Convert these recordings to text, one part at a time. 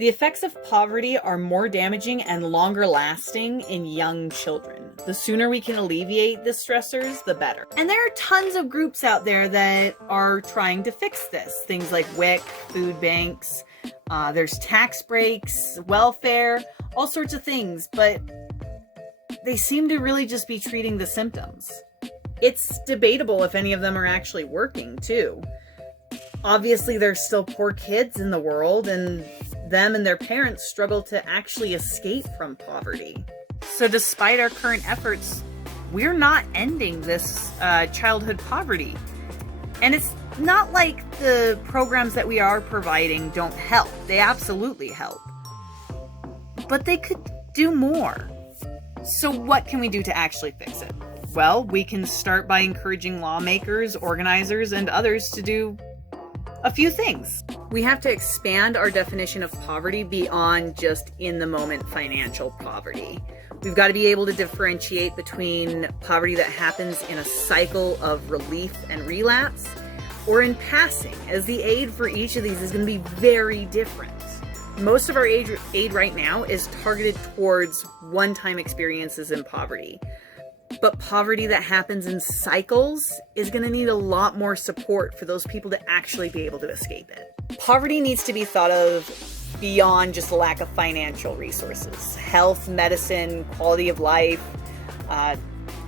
The effects of poverty are more damaging and longer lasting in young children. The sooner we can alleviate the stressors, the better. And there are tons of groups out there that are trying to fix this. Things like WIC, food banks, there's tax breaks, welfare, all sorts of things, but they seem to really just be treating the symptoms. It's debatable if any of them are actually working, too. Obviously, there's still poor kids in the world, and them and their parents struggle to actually escape from poverty. So despite our current efforts, we're not ending this childhood poverty. And it's not like the programs that we are providing don't help. They absolutely help. But they could do more. So what can we do to actually fix it? Well, we can start by encouraging lawmakers, organizers, and others to do a few things. We have to expand our definition of poverty beyond just in-the-moment financial poverty. We've got to be able to differentiate between poverty that happens in a cycle of relief and relapse, or in passing, as the aid for each of these is going to be very different. Most of our aid right now is targeted towards one-time experiences in poverty. But poverty that happens in cycles is going to need a lot more support for those people to actually be able to escape it. Poverty needs to be thought of beyond just a lack of financial resources. Health, medicine, quality of life,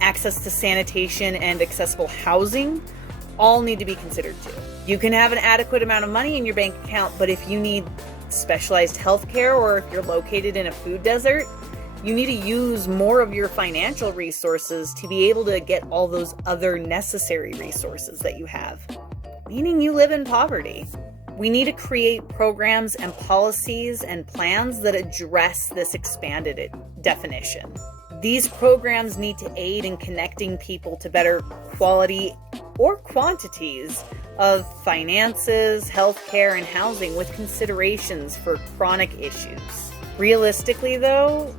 access to sanitation and accessible housing all need to be considered too. You can have an adequate amount of money in your bank account, but if you need specialized health care or if you're located in a food desert, you need to use more of your financial resources to be able to get all those other necessary resources that you have, meaning you live in poverty. We need to create programs and policies and plans that address this expanded definition. These programs need to aid in connecting people to better quality or quantities of finances, healthcare, and housing with considerations for chronic issues. Realistically, though,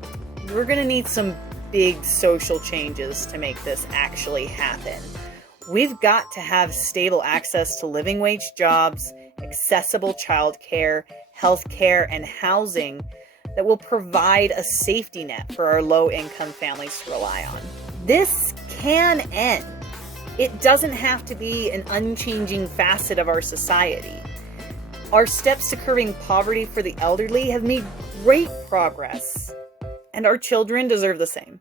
we're going to need some big social changes to make this actually happen. We've got to have stable access to living wage jobs, accessible childcare, healthcare, and housing that will provide a safety net for our low-income families to rely on. This can end. It doesn't have to be an unchanging facet of our society. Our steps to curbing poverty for the elderly have made great progress, and our children deserve the same.